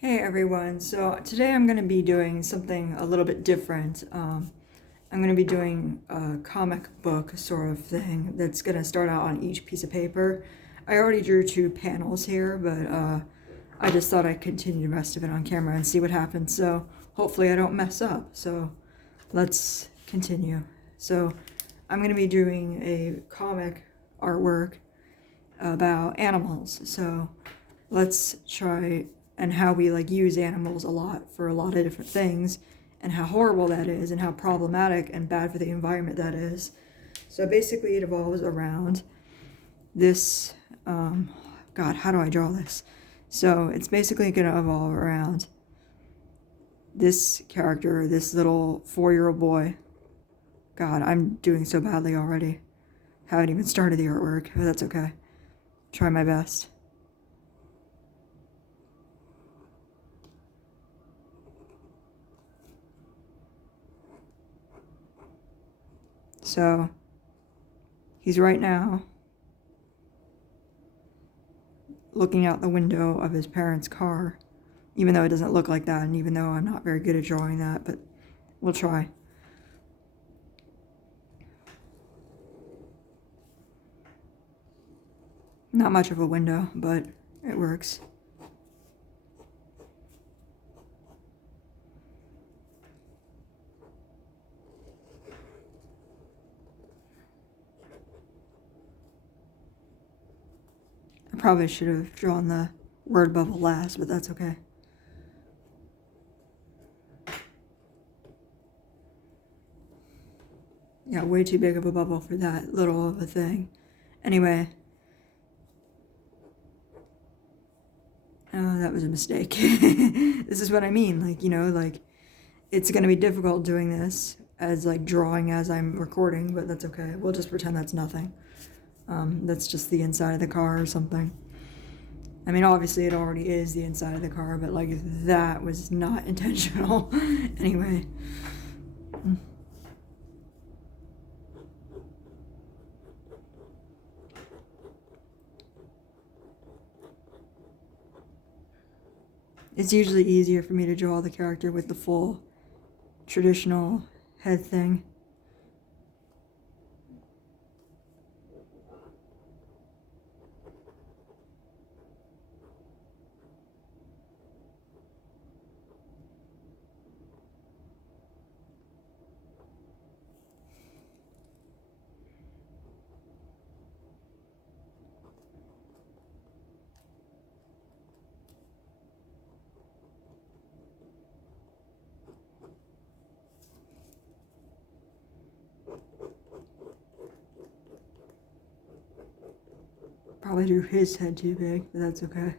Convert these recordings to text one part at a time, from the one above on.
Hey everyone, so today I'm going to be doing something a little bit different. I'm going to be doing a comic book sort of thing that's going to start out on each piece of paper. I already drew 2 panels here, but I just thought I'd continue the rest of it on camera and see what happens. So hopefully I don't mess up. So let's continue. So I'm going to be doing a comic artwork about animals. So let's try, and how we use animals a lot for a lot of different things, and how horrible that is and how problematic and bad for the environment that is. So basically it evolves around this, God, how do I draw this? So it's basically going to evolve around this character, this little 4-year-old boy. God, I'm doing so badly already. Haven't even started the artwork, but that's okay. Try my best. So he's right now looking out the window of his parents' car, even though it doesn't look like that, and even though I'm not very good at drawing that, but we'll try. Not much of a window, but it works. I probably should have drawn the word bubble last, but that's okay. Yeah, way too big of a bubble for that little of a thing. Anyway. Oh, that was a mistake. This is what I mean. It's going to be difficult doing this as, drawing as I'm recording, but that's okay. We'll just pretend that's nothing. That's just the inside of the car or something. I mean, obviously it already is the inside of the car, but that was not intentional. Anyway. It's usually easier for me to draw the character with the full traditional head thing. Probably drew his head too big, but that's okay.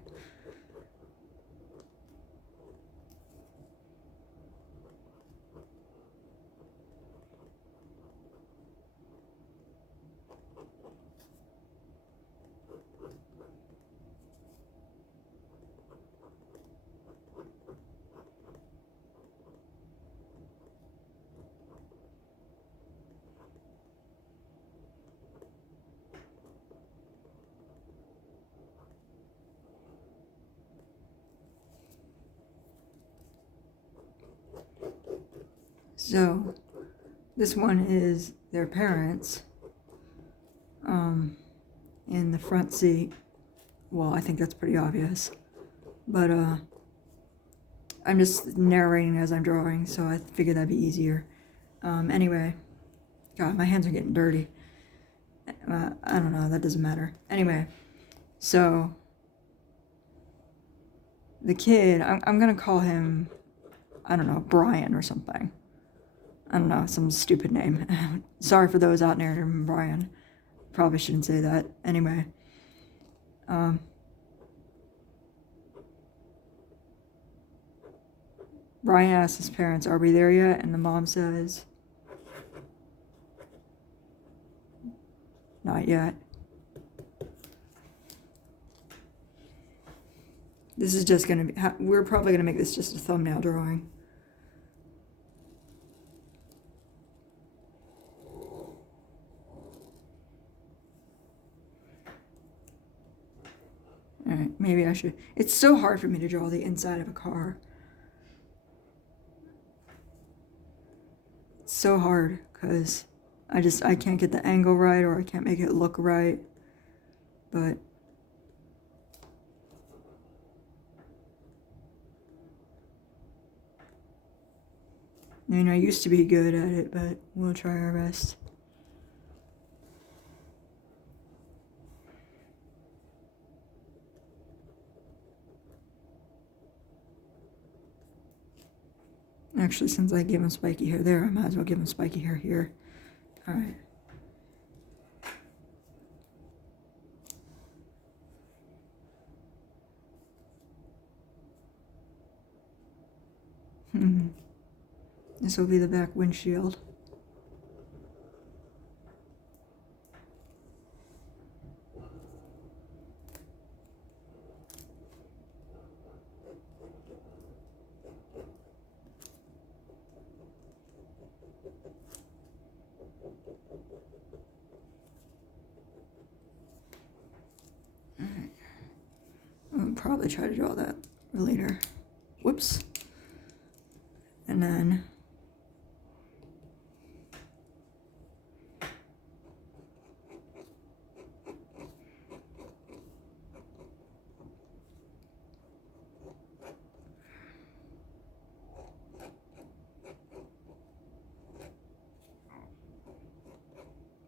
So, this one is their parents in the front seat. Well, I think that's pretty obvious. But I'm just narrating as I'm drawing, so I figured that'd be easier. Anyway, God, my hands are getting dirty. I don't know, that doesn't matter. Anyway, so the kid, I'm gonna call him, I don't know, Brian or something. I don't know, some stupid name. Sorry for those out there named Brian. Probably shouldn't say that. Anyway. Brian asks his parents, "Are we there yet?" And the mom says, "Not yet." This is just gonna be, we're probably gonna make this just a thumbnail drawing. Alright, maybe I should. It's so hard for me to draw the inside of a car. It's so hard because I can't get the angle right, or I can't make it look right. But I mean, I used to be good at it, but we'll try our best. Actually, since I gave him spiky hair there, I might as well give him spiky hair here. All right. This will be the back windshield. Alright. I'll probably try to draw that later. Whoops. And then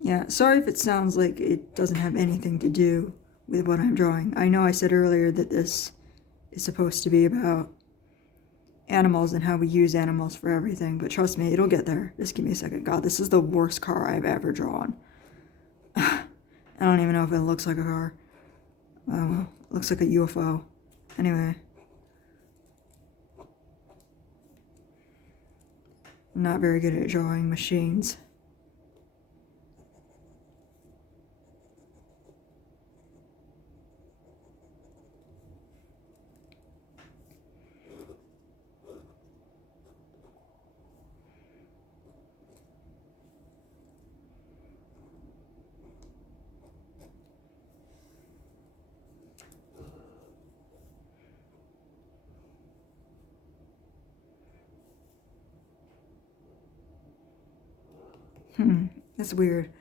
yeah, sorry if it sounds like it doesn't have anything to do with what I'm drawing. I know I said earlier that this is supposed to be about animals and how we use animals for everything, but trust me, it'll get there. Just give me a second. God, this is the worst car I've ever drawn. I don't even know if it looks like a car. Oh, well, it looks like a UFO. Anyway. I'm not very good at drawing machines. That's weird.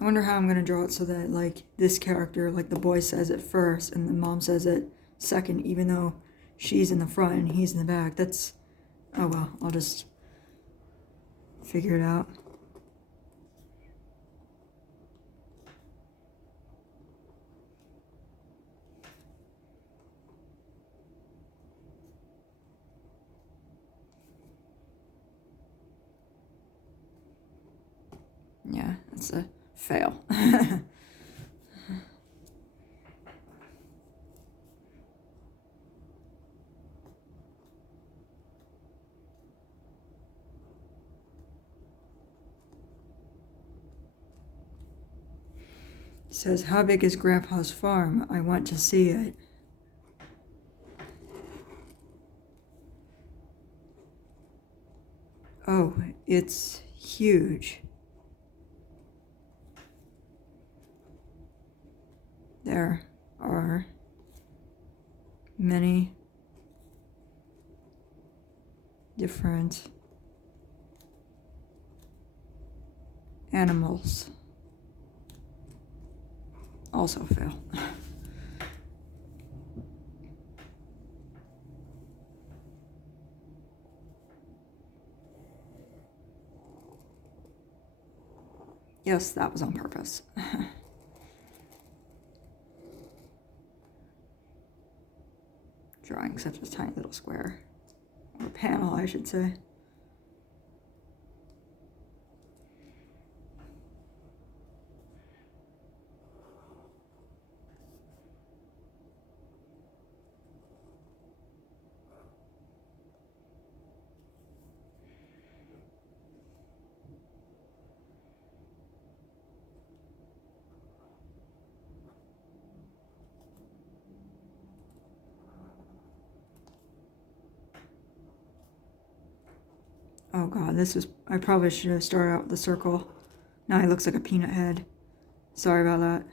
I wonder how I'm going to draw it so that, like, this character, like, the boy says it first and the mom says it second, even though she's in the front and he's in the back. That's... oh, well, I'll just figure it out. Yeah, that's a fail. It says, how big is Grandpa's farm? I want to see it. Oh, it's huge. There are many different animals. Also fail. Yes, that was on purpose. Drawing such a tiny little square. Or panel, I should say. Oh god, I probably should have started out with the circle. Now he looks like a peanut head. Sorry about that.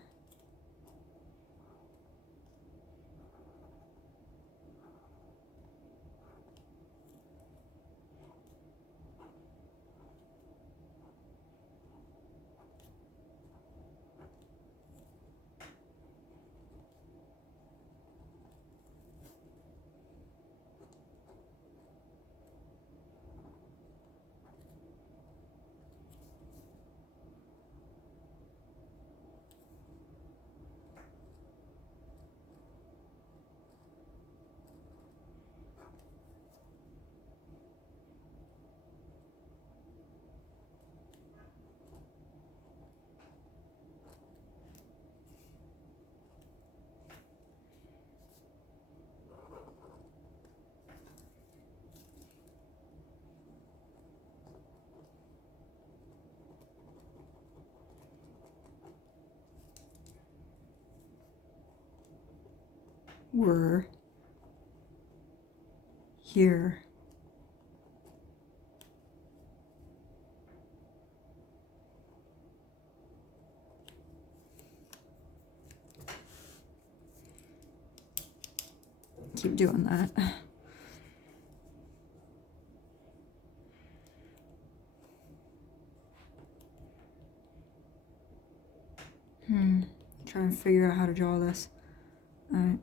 were here. Keep doing that. Trying to figure out how to draw this. Alright.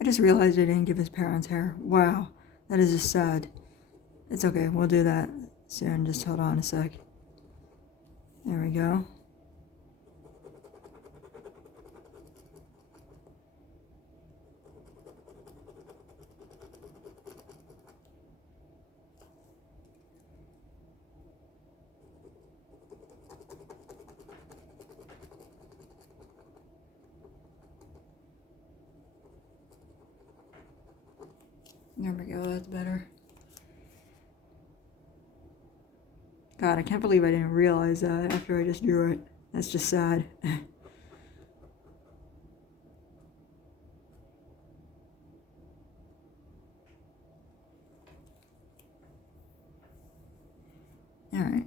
I just realized I didn't give his parents hair. Wow, that is just sad. It's okay, we'll do that soon. Just hold on a sec. There we go. There we go, that's better. God, I can't believe I didn't realize that after I just drew it. That's just sad. Alright.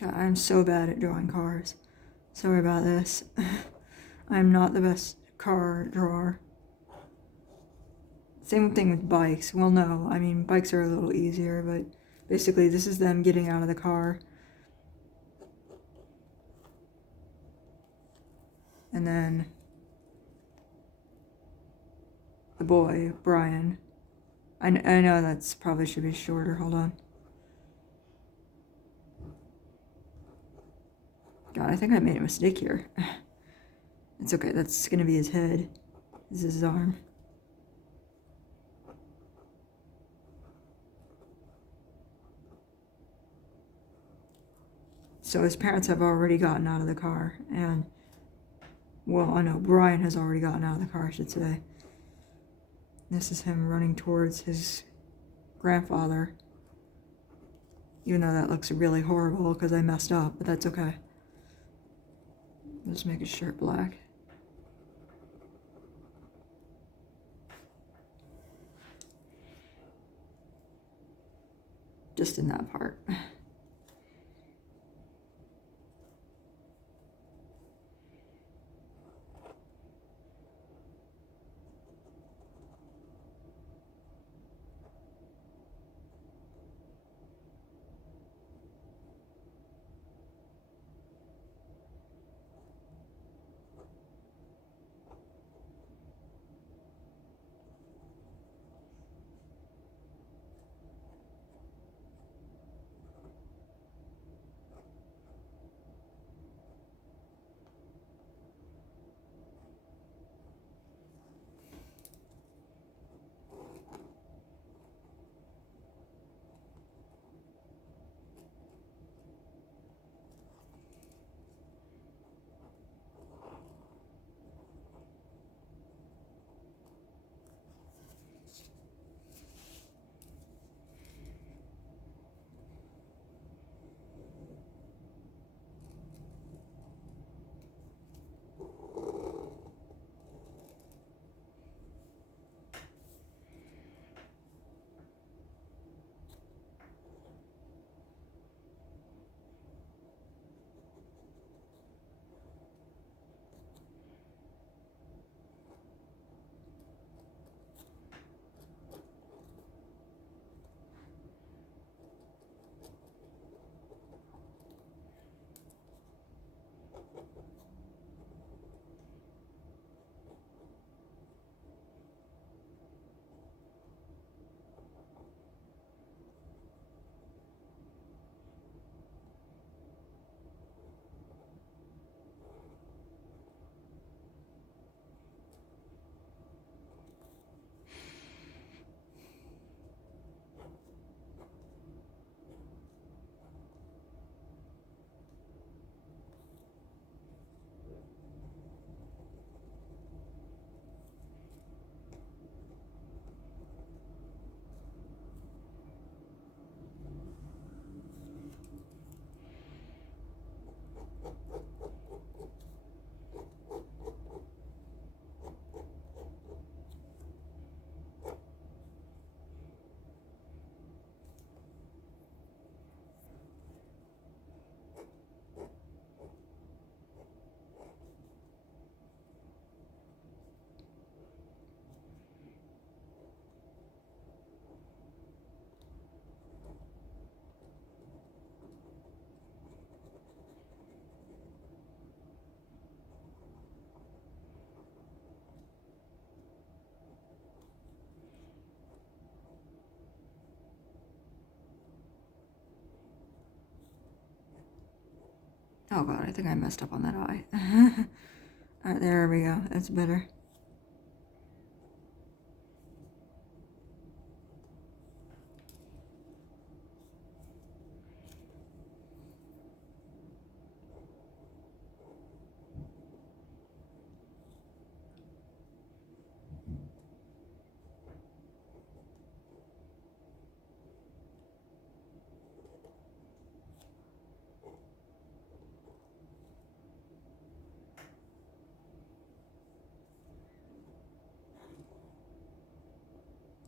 God, I'm so bad at drawing cars. Sorry about this. I'm not the best car drawer. Same thing with bikes. Well, no, I mean, bikes are a little easier, but basically this is them getting out of the car. And then the boy, Brian. I know that's probably should be shorter. Hold on. God, I think I made a mistake here. It's okay, that's gonna be his head. This is his arm. So his parents have already gotten out of the car, and, well, I know, Brian has already gotten out of the car, I should say. This is him running towards his grandfather. Even though that looks really horrible because I messed up, but that's okay. Let's make his shirt black. Just in that part. Oh god, I think I messed up on that eye. Alright, there we go. That's better.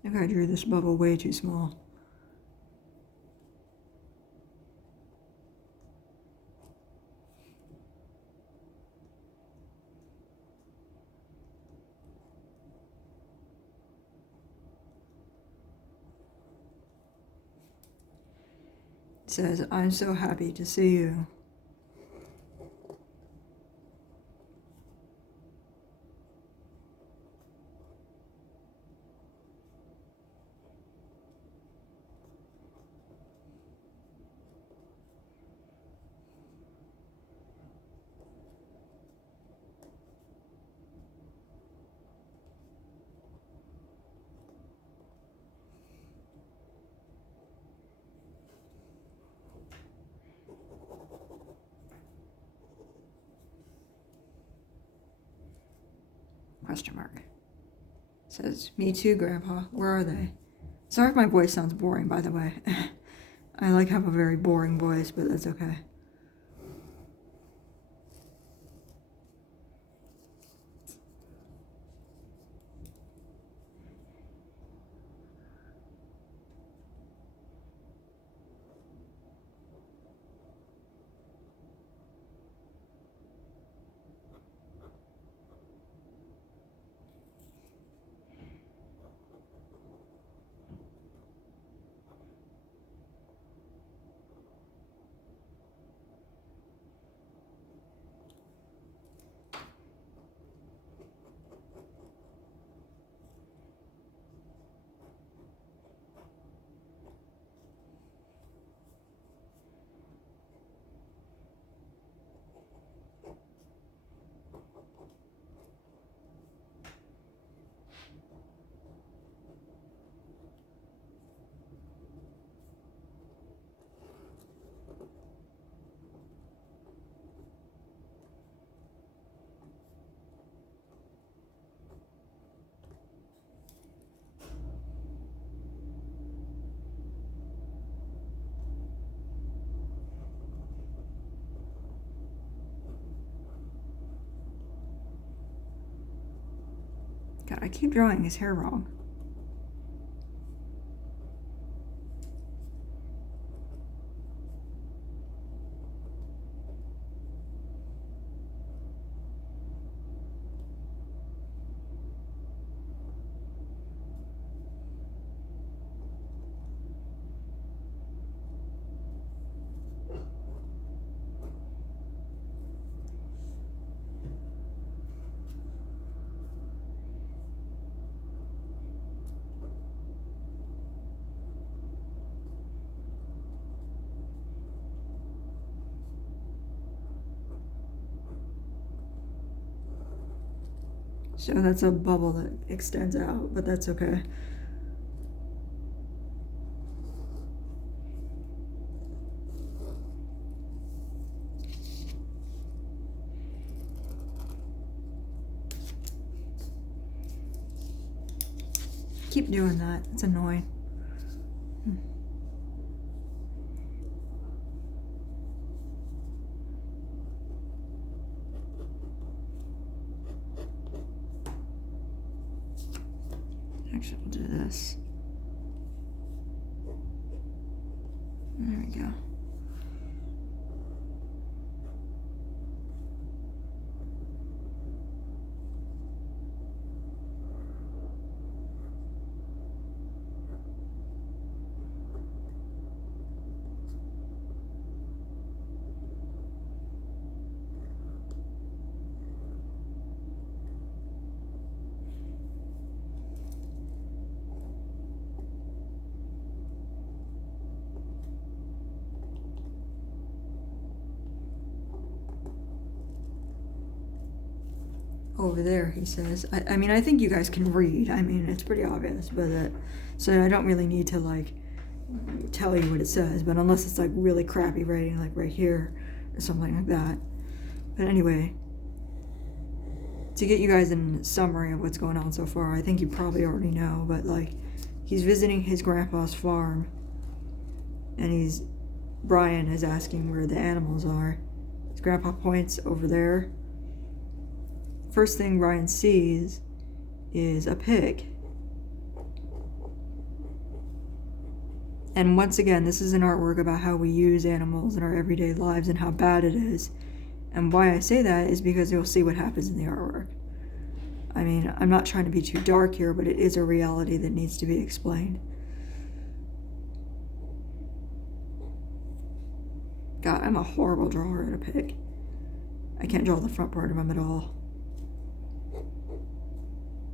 I think I drew this bubble way too small. It says, I'm so happy to see you. Question mark. It says, me too, Grandpa. Where are they? Sorry if my voice sounds boring, by the way. I have a very boring voice, but that's okay. God, I keep drawing his hair wrong. So that's a bubble that extends out, but that's okay. Keep doing that. It's annoying. Actually, we'll do this. There we go. over there, he says. I mean, I think you guys can read. I mean, it's pretty obvious, but so I don't really need to like tell you what it says, but unless it's like really crappy writing, like right here or something like that. But anyway, to get you guys a summary of what's going on so far, I think you probably already know, but like he's visiting his grandpa's farm, and Brian is asking where the animals are. His grandpa points over there. First thing Brian sees is a pig. And once again, this is an artwork about how we use animals in our everyday lives and how bad it is. And why I say that is because you'll see what happens in the artwork. I mean, I'm not trying to be too dark here, but it is a reality that needs to be explained. God, I'm a horrible drawer of a pig. I can't draw the front part of him at all.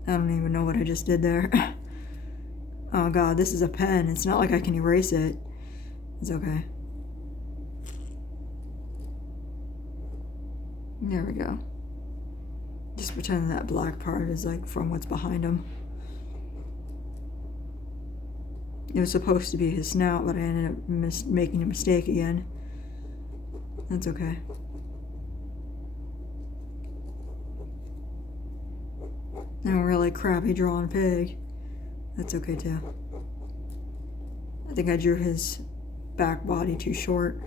I don't even know what I just did there. Oh God, this is a pen. It's not like I can erase it. It's okay. There we go. Just pretend that black part is like from what's behind him. It was supposed to be his snout, but I ended up making a mistake again. That's okay. And a really crappy drawn pig. That's okay too. I think I drew his back body too short.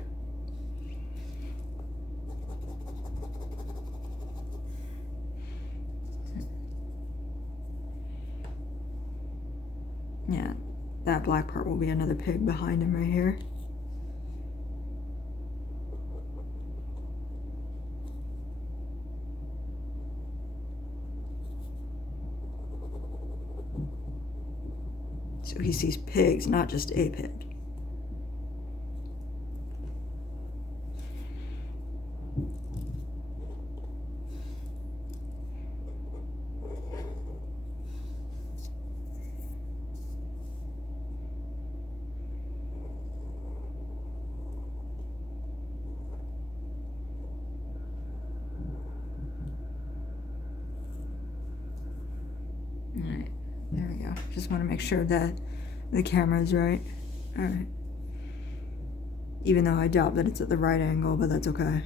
Yeah, that black part will be another pig behind him right here. So he sees pigs, not just a pig. Alright, there we go. Just want to make sure that the camera's right. Alright. Even though I doubt that it's at the right angle, but that's okay.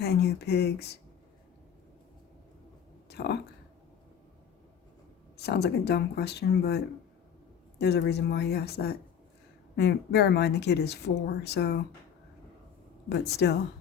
Can you pigs talk? Sounds like a dumb question, but there's a reason why he asked that. I mean, bear in mind the kid is 4, so, but still.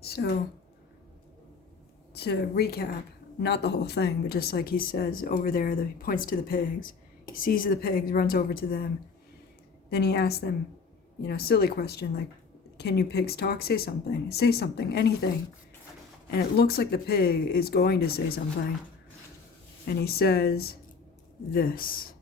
So, to recap, not the whole thing, but just like he says over there, he points to the pigs. He sees the pigs, runs over to them. Then he asks them, silly question, like, can you pigs talk? Say something, anything. And it looks like the pig is going to say something. And he says this.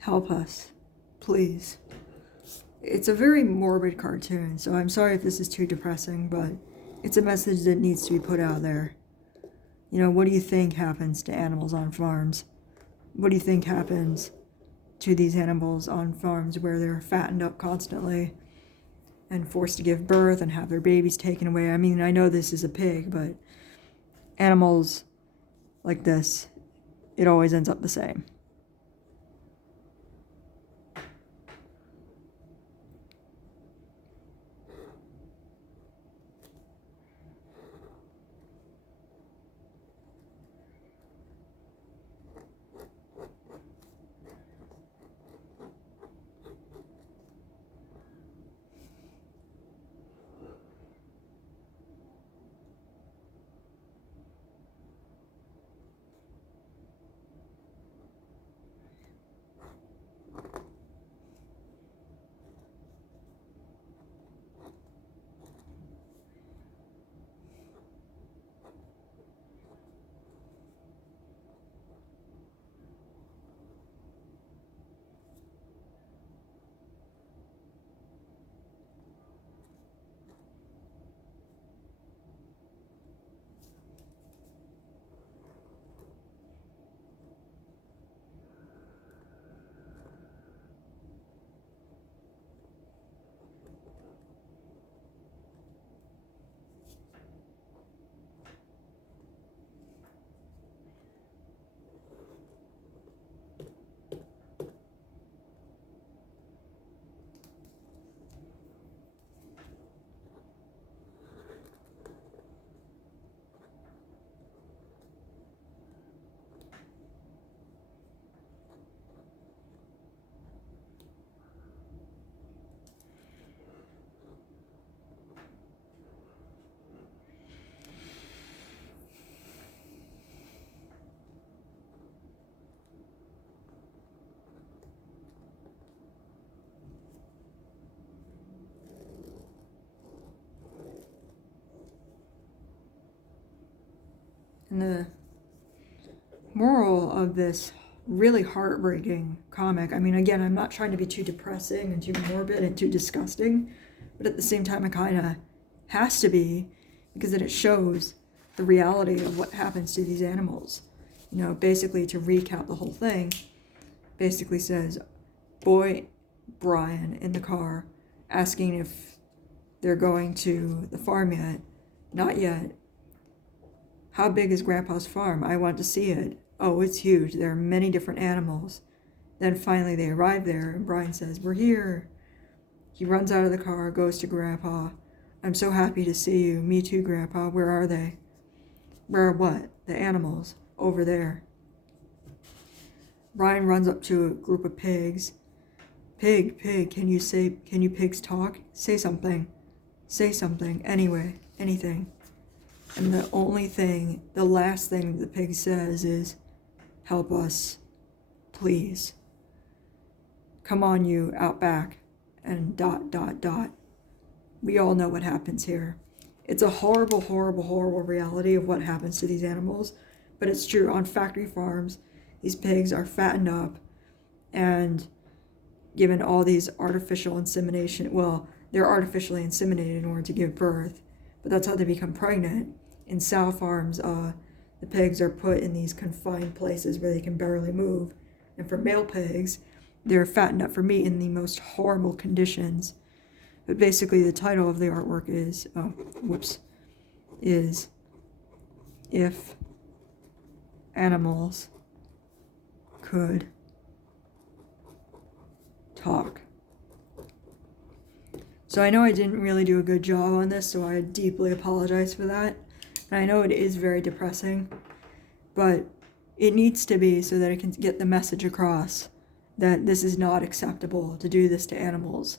Help us, please. It's a very morbid cartoon, so I'm sorry if this is too depressing, but it's a message that needs to be put out there. What do you think happens to animals on farms? What do you think happens to these animals on farms where they're fattened up constantly? and forced to give birth and have their babies taken away. I mean, I know this is a pig, but animals like this, it always ends up the same. And the moral of this really heartbreaking comic, I mean, again, I'm not trying to be too depressing and too morbid and too disgusting, but at the same time, it kind of has to be, because then it shows the reality of what happens to these animals. You know, basically, to recap the whole thing, basically says, boy Brian in the car asking if they're going to the farm yet. Not yet. How big is Grandpa's farm? I want to see it. Oh, it's huge. There are many different animals. Then finally they arrive there, and Brian says, we're here. He runs out of the car, goes to Grandpa. I'm so happy to see you. Me too, Grandpa. Where are they? Where are what? The animals. Over there. Brian runs up to a group of pigs. Pig, can you pigs talk? Say something. Say something. Anyway, anything. And the last thing the pig says is, help us, please. Come on, you, out back. And ... We all know what happens here. It's a horrible, horrible, horrible reality of what happens to these animals. But it's true. On factory farms, these pigs are fattened up and given all these artificial insemination. Well, they're artificially inseminated in order to give birth. But that's how they become pregnant. In sow farms, the pigs are put in these confined places where they can barely move. And for male pigs, they're fattened up for meat in the most horrible conditions. But basically the title of the artwork is, is If Animals Could Talk. So I know I didn't really do a good job on this, so I deeply apologize for that. And I know it is very depressing, but it needs to be so that it can get the message across that this is not acceptable to do this to animals.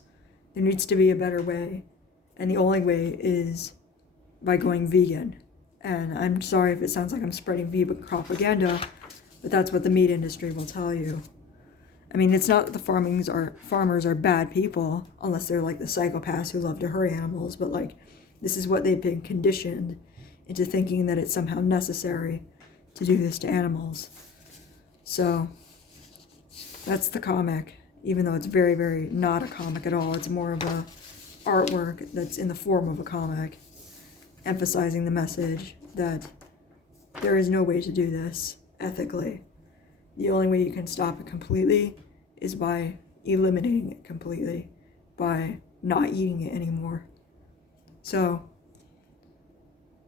There needs to be a better way, and the only way is by going vegan. And I'm sorry if it sounds like I'm spreading vegan propaganda, but that's what the meat industry will tell you. I mean, it's not that the farmers are bad people, unless they're like the psychopaths who love to hurt animals, but like, this is what they've been conditioned into thinking, that it's somehow necessary to do this to animals. So that's the comic, even though it's very, very not a comic at all. It's more of a artwork that's in the form of a comic, emphasizing the message that there is no way to do this ethically. The only way you can stop it completely is by eliminating it completely, by not eating it anymore. So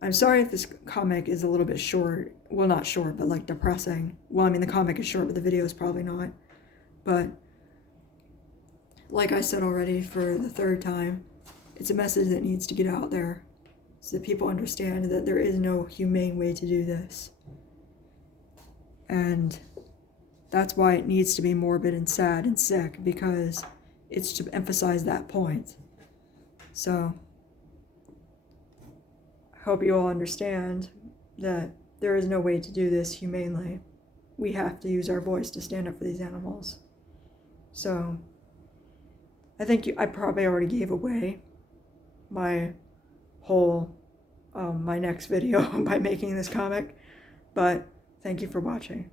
I'm sorry if this comic is a little bit short. Well, not short, but like depressing. Well, I mean, the comic is short, but the video is probably not. But like I said already for the third time, it's a message that needs to get out there so that people understand that there is no humane way to do this. And that's why it needs to be morbid and sad and sick, because it's to emphasize that point. So I hope you all understand that there is no way to do this humanely. We have to use our voice to stand up for these animals. So I think I probably already gave away my whole my next video by making this comic, but thank you for watching.